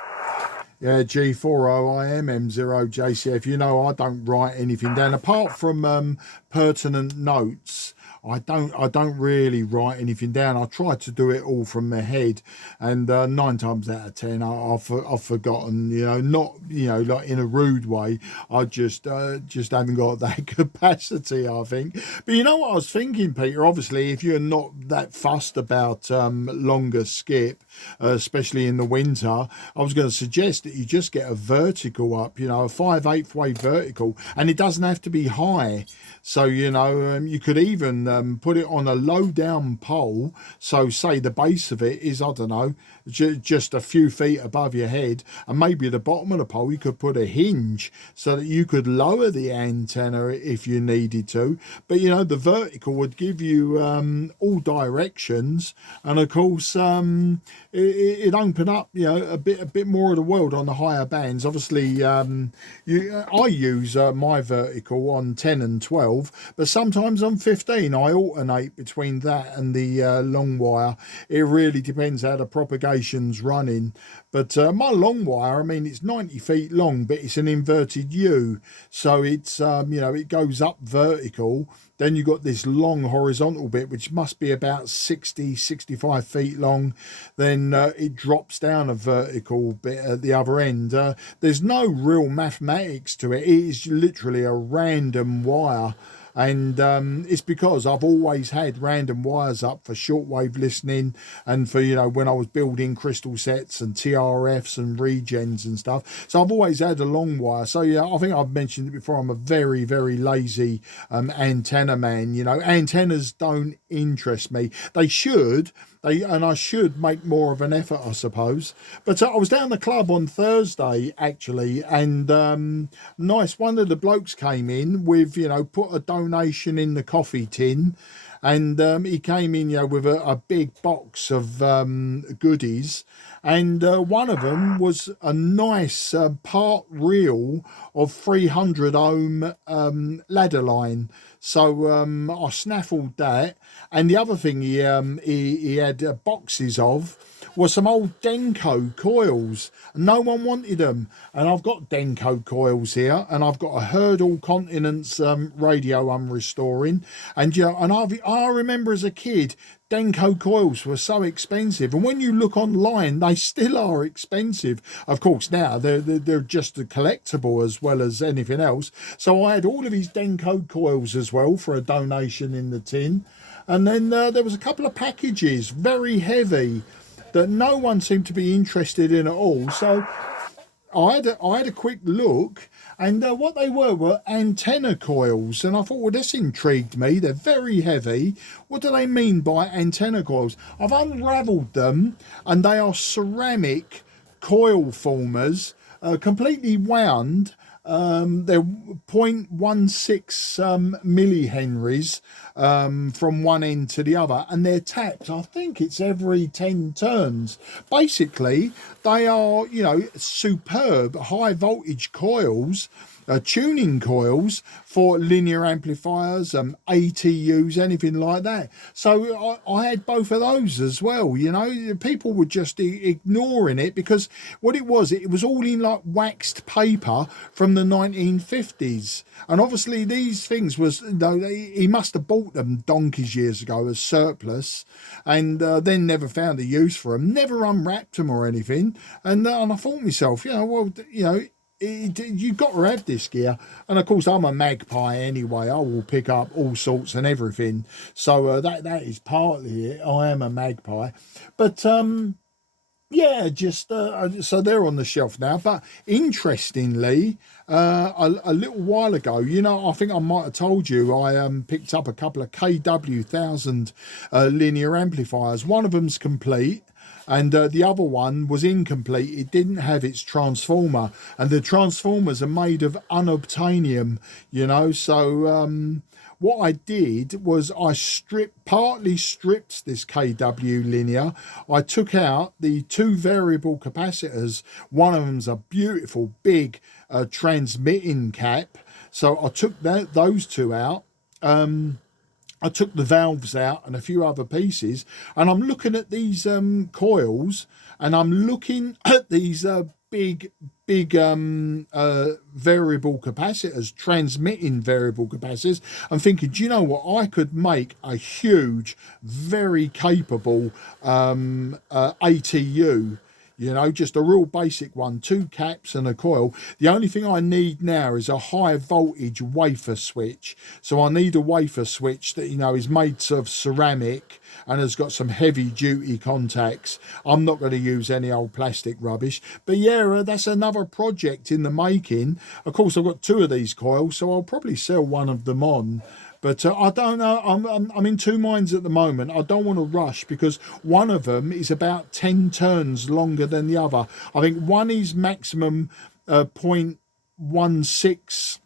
Yeah, G4OIM M0 JCF. You know, I don't write anything down apart from pertinent notes. I don't really write anything down. I try to do it all from my head, and 9 times out of 10 I've forgotten. You know, not, you know, like in a rude way. I just haven't got that capacity, I think. But you know what I was thinking, Peter? Obviously, if you're not that fussed about longer skip, especially in the winter, I was going to suggest that you just get a vertical up. You know, a 5/8 way vertical, and it doesn't have to be high. So you know, you could even put it on a low down pole, so say the base of it is, I don't know, just a few feet above your head, and maybe at the bottom of the pole you could put a hinge so that you could lower the antenna if you needed to. But you know, the vertical would give you all directions, and of course it opened up, you know, a bit more of the world on the higher bands. Obviously I use my vertical on 10 and 12, but sometimes on 15 I alternate between that and the long wire. It really depends how the propagation's running. But my long wire, I mean, it's 90 feet long, but it's an inverted U, so it's you know, it goes up vertical, then you've got this long horizontal bit which must be about 60-65 feet long, then it drops down a vertical bit at the other end. There's no real mathematics to it. It is literally a random wire. And it's because I've always had random wires up for shortwave listening, and for, you know, when I was building crystal sets and TRFs and regens and stuff. So I've always had a long wire. So yeah, I think I've mentioned it before, I'm a very, very lazy antenna man. You know, antennas don't interest me. They should and I should make more of an effort, I suppose. But I was down the club on Thursday actually, and nice. One of the blokes came in with, you know, put a donation in the coffee tin, and he came in, you know, with a big box of goodies, and one of them was a nice part reel of 300 ohm ladder line. So I snaffled that, and the other thing he had boxes of was some old Denko coils. No one wanted them, and I've got Denko coils here, and I've got a Hurdle Continence radio I'm restoring, and yeah, and I remember as a kid, Denko coils were so expensive, and when you look online, they still are expensive. Of course, now they're just a collectible as well as anything else. So I had all of these Denko coils as well for a donation in the tin, and then there was a couple of packages, very heavy, that no one seemed to be interested in at all. So I had a quick look, and what they were antenna coils, and I thought, well, this intrigued me. They're very heavy. What do they mean by antenna coils? I've unravelled them, and they are ceramic coil formers, completely wound. They're 0.16 millihenries from one end to the other, and they're tapped. I think it's every 10 turns. Basically, they are, you know, superb high voltage coils, tuning coils for linear amplifiers, ATUs, anything like that. So I had both of those as well. You know, people were just ignoring it because what it was all in like waxed paper from the 1950s. And obviously these things was, you know, he must have bought them donkeys years ago as surplus, and then never found a use for them, never unwrapped them or anything. And I thought to myself, you know, well, you know, you've got to have this gear. And of course I'm a magpie anyway. I will pick up all sorts and everything, so that is partly it. I am a magpie, but yeah, just so they're on the shelf now. But interestingly, a little while ago, you know, I think I might have told you, I picked up a couple of KW1000 linear amplifiers. One of them's complete, and the other one was incomplete. It didn't have its transformer, and the transformers are made of unobtainium, you know. So what I did was I partly stripped this KW linear. I took out the two variable capacitors. One of them's a beautiful big transmitting cap, so I took those two out. I took the valves out and a few other pieces, and I'm looking at these coils, and I'm looking at these big variable capacitors, transmitting variable capacitors. I'm thinking, do you know what? I could make a huge, very capable ATU. You know, just a real basic one, two caps and a coil. The only thing I need now is a high voltage wafer switch. So I need a wafer switch that, you know, is made of ceramic and has got some heavy duty contacts. I'm not going to use any old plastic rubbish. But yeah, that's another project in the making. Of course, I've got two of these coils, so I'll probably sell one of them on. But I don't know. I'm in two minds at the moment. I don't want to rush because one of them is about 10 turns longer than the other. I think one is maximum 0.16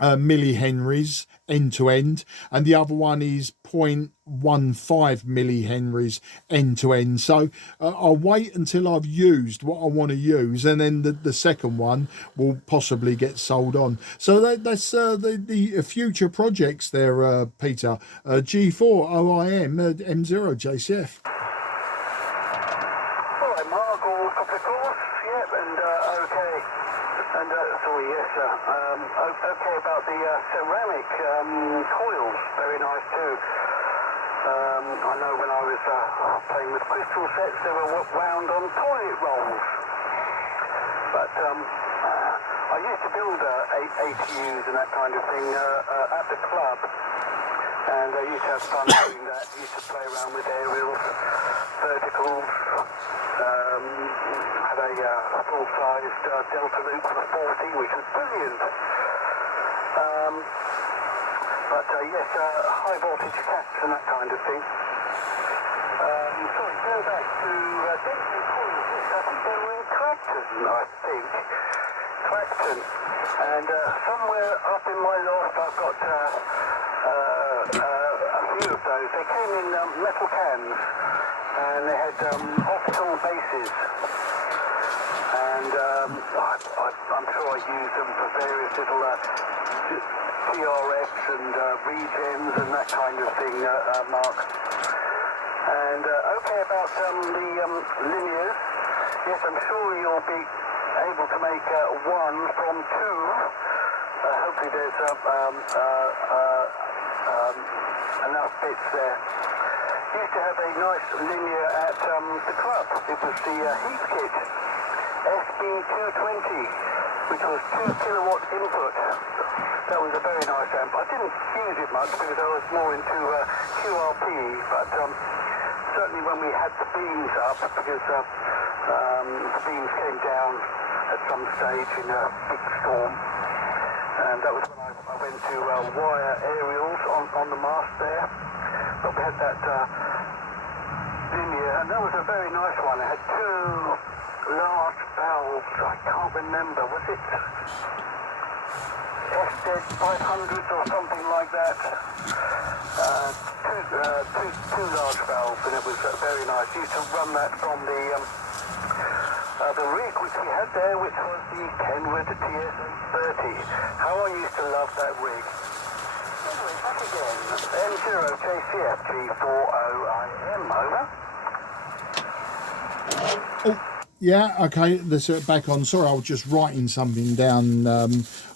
millihenries end to end, and the other one is 0.15 millihenries end to end. So I'll wait until I've used what I want to use, and then the second one will possibly get sold on. So that's the future projects there, Peter. G4OIM M0 JCF. All right, Mark, all copy course, yep, and okay. And sorry, yes, okay about the ceramic coils, very nice too. I know when I was playing with crystal sets, they were wound on toilet rolls. But I used to build ATUs and that kind of thing at the club. And I used to have fun doing that. Used to play around with aerials, verticals. Had a full-sized Delta loop for the 40, which was brilliant. But yes, high voltage caps and that kind of thing. Sorry, And somewhere up in my loft, I've got a few of those. They came in metal cans, and they had optical bases. And I'm sure I used them for various little TRX and regens and that kind of thing, Mark. And okay about the linears. Yes, I'm sure you'll be able to make one from two. Hopefully there's enough bits there. Used to have a nice linear at the club. It was the Heath Kit FT-757GX, which was 2 kilowatt input. That was a very nice amp. I didn't use it much because I was more into QRP, but certainly when we had the beams up, because the beams came down at some stage in a big storm, and that was when I went to wire aerials on the mast there. But we had that linear, and that was a very nice one. It had 2 large valves. I can't remember. Was it FT-500s or something like that? Two large valves, and it was very nice. Used to run that from the rig which we had there, which was the Kenwood TS-830. How I used to love that rig. Anyway, back again. M0JCF G4OIM, over. Oh, yeah, okay, let's back on. Sorry, I was just writing something down,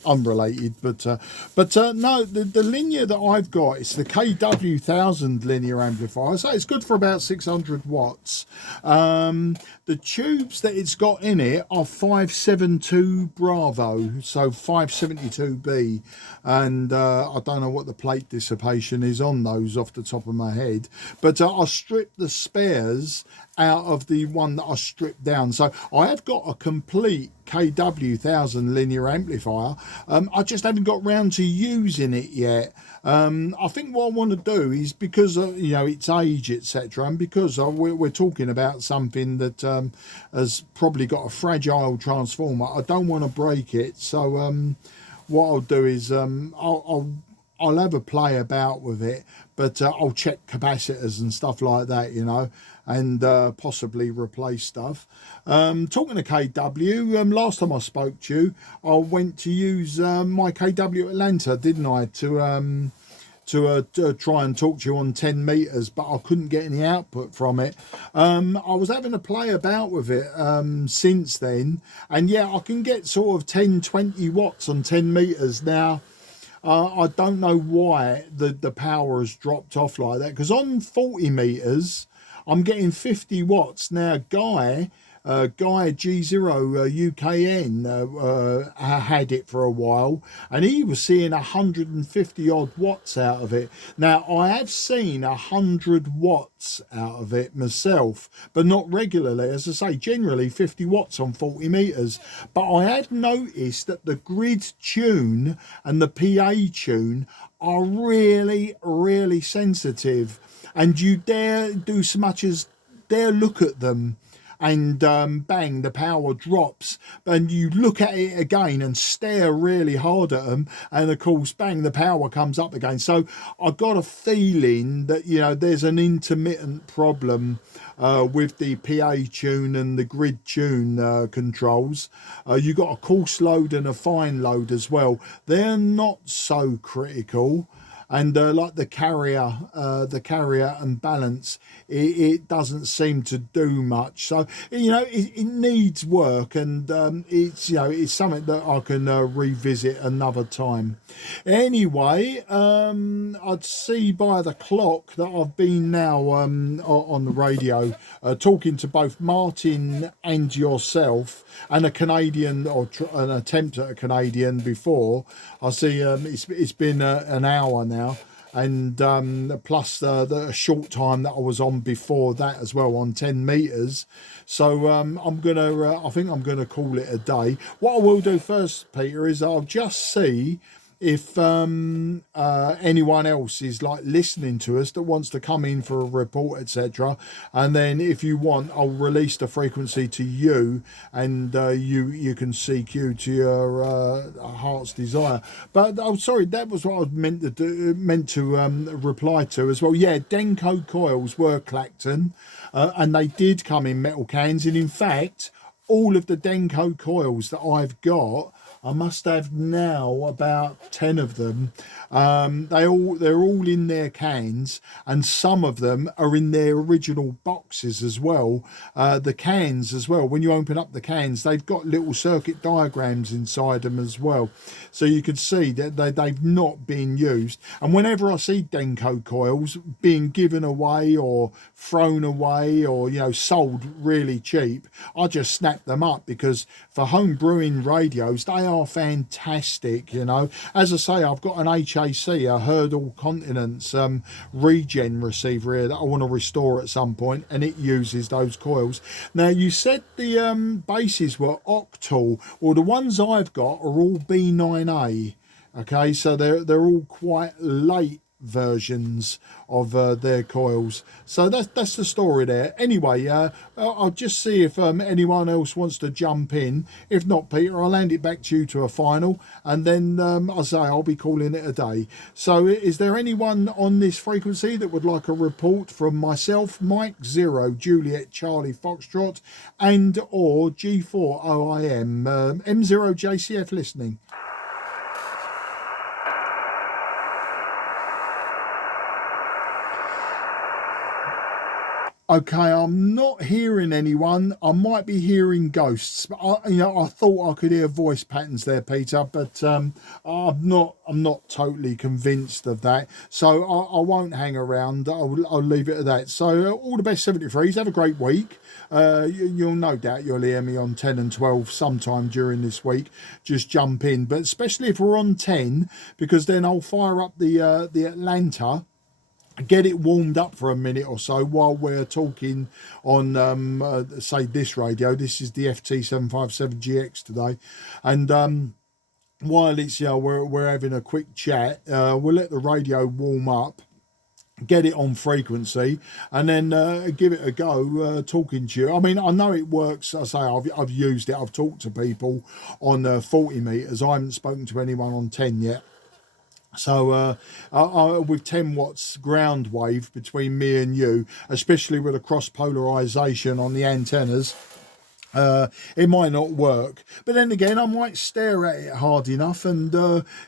unrelated, but no, the linear that I've got, it's the KW1000 linear amplifier, so it's good for about 600 watts. The tubes that it's got in it are 572 Bravo, so 572B, and I don't know what the plate dissipation is on those off the top of my head, but I stripped the spares out of the one that I stripped down. So I have got a complete KW1000 linear amplifier. I just haven't got round to using it yet. I think what I want to do is, because of, you know, its age, etc., and because we're talking about something that has probably got a fragile transformer, I don't want to break it. So what I'll do is I'll have a play about with it, but I'll check capacitors and stuff like that, you know, and possibly replace stuff. Talking to KW, last time I spoke to you, I went to use my KW Atlanta, didn't I, to try and talk to you on 10 meters, but I couldn't get any output from it. I was having a play about with it since then, and yeah, I can get sort of 10-20 watts on 10 meters now. I don't know why the power has dropped off like that, because on 40 meters I'm getting 50 watts now. Guy G4OIM had it for a while, and he was seeing 150 odd watts out of it. Now I have seen 100 watts out of it myself, but not regularly. As I say, generally 50 watts on 40 meters. But I had noticed that the grid tune and the PA tune are really sensitive, and you dare do so much as dare look at them, and bang, the power drops, and you look at it again and stare really hard at them, and of course bang, the power comes up again. So I got a feeling that, you know, there's an intermittent problem with the PA tune and the grid tune controls. You got a coarse load and a fine load as well. They're not so critical. And like the carrier and balance, it doesn't seem to do much. So, you know, it needs work, and it's, you know, it's something that I can revisit another time. Anyway, I'd see by the clock that I've been now on the radio talking to both Martin and yourself, and a Canadian, or an attempt at a Canadian before. I see it's been an hour now. And plus the short time that I was on before that as well on 10 meters. So I'm gonna I think I'm gonna call it a day. What I will do first, Peter, is I'll just see if anyone else is like listening to us that wants to come in for a report, etc., and then if you want, I'll release the frequency to you, and you can CQ to your heart's desire. But oh, sorry, that was what I was meant to reply to as well. Yeah, Denko coils were Clacton, and they did come in metal cans, and in fact, all of the Denko coils that I've got, I must have now about 10 of them. They're all in their cans, and some of them are in their original boxes as well. The cans as well, when you open up the cans, they've got little circuit diagrams inside them as well, so you can see that they've not been used. And whenever I see Denko coils being given away or thrown away, or sold really cheap, I just snap them up, because for home brewing radios, they are fantastic. As I say, I've got an HAC, a Hurdle Continents regen receiver here that I want to restore at some point, and it uses those coils. Now, you said the bases were octal. Well, the ones I've got are all B9A. Okay, so they're all quite late versions of their coils. So that's the story there. Anyway, I'll just see if anyone else wants to jump in. If not, Peter, I'll hand it back to you to a final, and then I'll be calling it a day. So is there anyone on this frequency that would like a report from myself, Mike 0 Juliet Charlie Foxtrot, and or G4OIM M0 JCF listening? Okay, I'm not hearing anyone. I might be hearing ghosts, but I thought I could hear voice patterns there, Peter, but I'm not totally convinced of that. So I won't hang around. I'll leave it at that. So all the best, 73s. Have a great week. You'll no doubt you'll hear me on 10 and 12 sometime during this week. Just jump in, but especially if we're on 10, because then I'll fire up the Atlanta, get it warmed up for a minute or so while we're talking on say this radio. This is the FT-757GX today, and while it's we're having a quick chat, we'll let the radio warm up, get it on frequency, and then give it a go talking to you. I mean, I know it works. I say I've used it. I've talked to people on 40 meters. I haven't spoken to anyone on 10 yet. So with 10 watts ground wave between me and you, especially with a cross polarization on the antennas, it might not work. But then again, I might stare at it hard enough and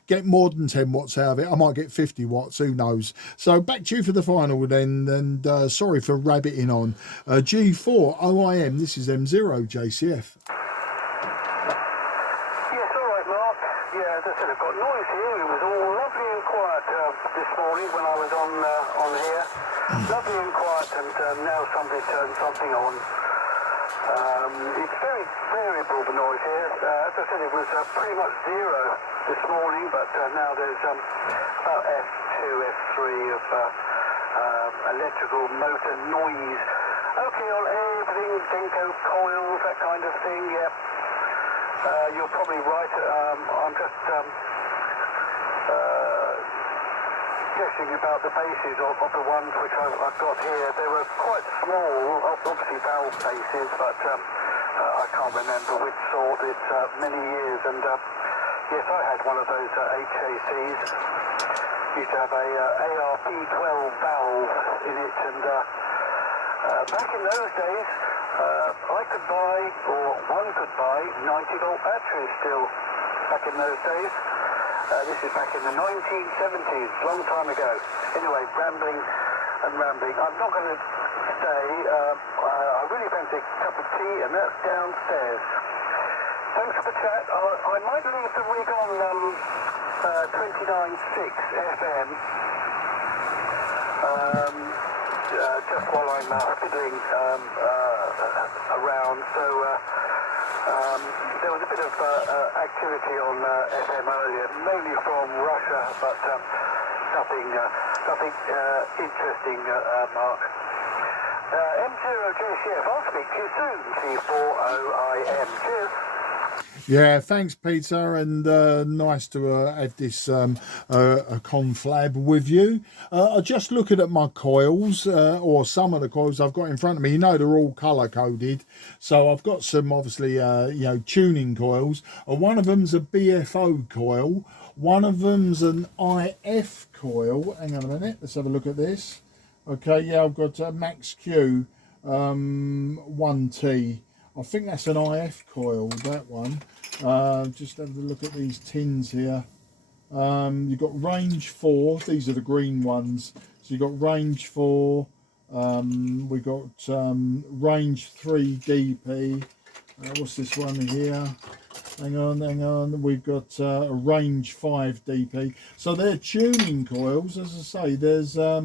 get more than 10 watts out of it. I might get 50 watts, who knows. So back to you for the final then, and sorry for rabbiting on. G4OIM, this is M0 JCF. This morning when I was on here, lovely and quiet, and now somebody turned something on. It's very variable, the noise here. As I said, it was pretty much zero this morning, but now there's about F2, F3 of electrical motor noise. Okay, on everything, Denko coils, that kind of thing, yeah. You're probably right. I'm just guessing about the bases of the ones which I've got here. They were quite small, obviously valve bases, but I can't remember which sort. It's many years, and yes, I had one of those HACs. Used to have a ARP12 valve in it, and back in those days, I could buy, or one could buy, 90-volt batteries still, back in those days. This is back in the 1970s, long time ago. Anyway, rambling and rambling. I'm not going to stay. I really fancy a cup of tea, and that's downstairs. Thanks for the chat. I might leave the rig on 29.6 FM, just while I'm fiddling around. So there was a bit of activity on FM earlier, mainly from Russia, but nothing interesting, Mark. M0 JCF, I'll speak to you soon, G4OIM. Cheers. Yeah, thanks, Peter, and nice to have this a conflab with you. I'm just looking at my coils, or some of the coils I've got in front of me. You know, they're all colour coded, so I've got some obviously you know, tuning coils. One of them's a BFO coil, one of them's an IF coil. Hang on a minute, let's have a look at this. Okay, yeah, I've got a Max Q 1T. I think that's an IF coil, that one. Just have a look at these tins here. You've got range 4, these are the green ones. So you've got range 4, we've got range 3 DP. What's this one here? Hang on. We've got a range 5 DP. So they're tuning coils, as I say. There's a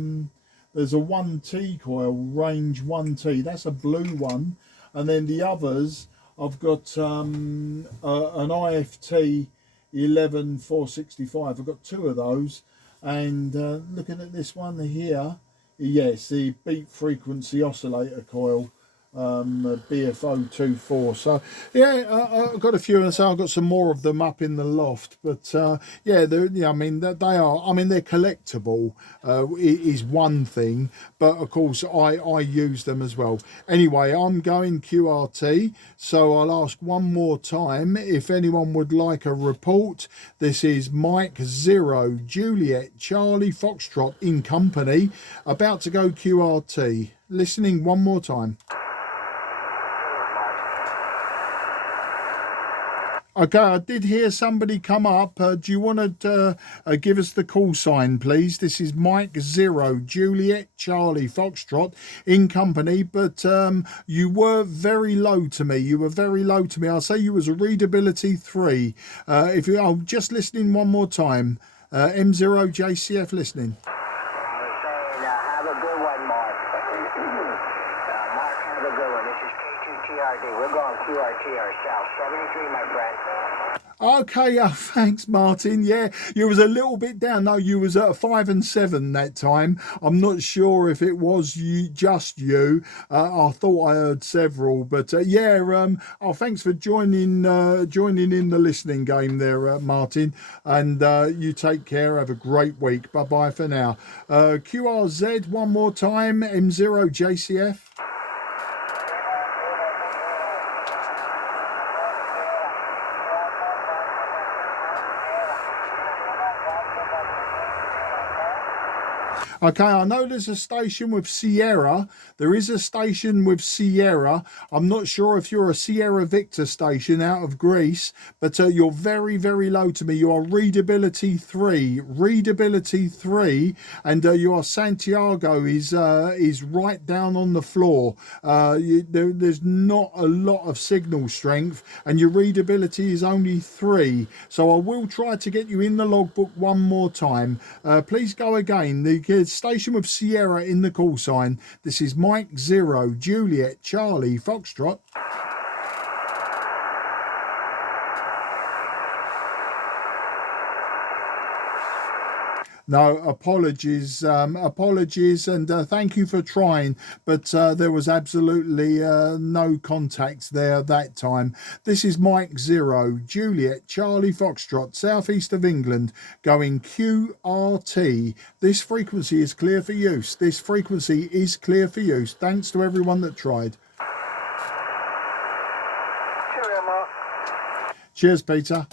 1T coil, range 1T. That's a blue one. And then the others, I've got an IFT 11465. I've got 2 of those. And looking at this one here, yes, the beat frequency oscillator coil, BFO 24. So yeah, I've got a few, and so I've got some more of them up in the loft. But yeah, I mean, they are. I mean, they're collectible. Is one thing, but of course I use them as well. Anyway, I'm going QRT, so I'll ask one more time if anyone would like a report. This is Mike 0 Juliet Charlie Foxtrot in company, about to go QRT. Listening one more time. Okay, I did hear somebody come up. Do you want to give us the call sign, please? This is Mike 0 Juliet Charlie Foxtrot in company, but you were very low to me. You were very low to me. I'll say you was a readability 3. If you are just listening one more time, M0 JCF listening. Have a good one, Mark. Mark, have a good one. This is K2TRD. We're going QRT ourselves. 73, my friend. Okay, thanks, Martin. Yeah, you was a little bit down. No, you was at 5 and 7 that time. I'm not sure if it was you, just you. I thought I heard several, but yeah. Oh, thanks for joining in the listening game there, Martin. And you take care. Have a great week. Bye bye for now. QRZ one more time. M0 JCF. Okay, I know there's a station with Sierra. There is a station with Sierra. I'm not sure if you're a Sierra Victor station out of Greece, but you're very, very low to me. You are readability 3, and your Santiago is right down on the floor. There's not a lot of signal strength, and your readability is only 3. So I will try to get you in the logbook one more time. Please go again. The station with Sierra in the call sign. This is Mike 0 Juliet Charlie Foxtrot. No, apologies, and thank you for trying, but there was absolutely no contact there that time. This is Mike 0 Juliet Charlie Foxtrot, southeast of England, going QRT. This frequency is clear for use. This frequency is clear for use. Thanks to everyone that tried. Cheerio, Mark. Cheers, Peter.